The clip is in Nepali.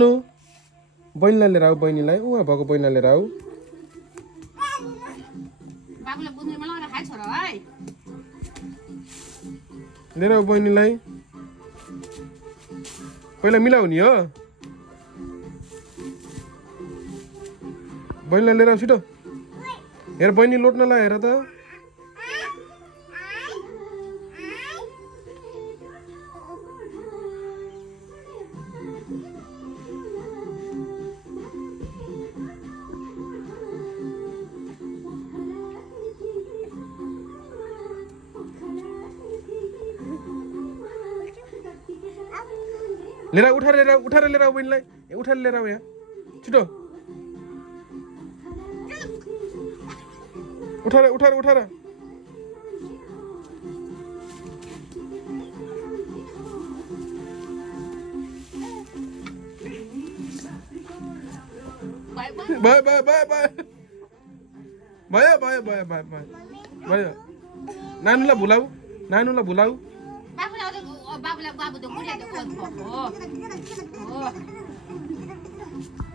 बहिनीलाई लिएर आऊ बहिनीलाई उहाँ भएको बहिनीलाई लिएर आऊ बाबुले बुझ्ने मलाई खाइ छोरा है लिएर आऊ बहिनीलाई पहिला मिलाऊ नि हो बहिनीलाई लिएर आऊ छिटो हेर बहिनी लोट्न ला हेर त लिएर उठाएर लिएर आऊ बहिनीलाई उठाएर लिएर आऊ यहाँ छिटो उठाएर बाय नानुलाई भुलाऊ बाबुलाई बाबु त बुढिया त खोज्नु भएको हो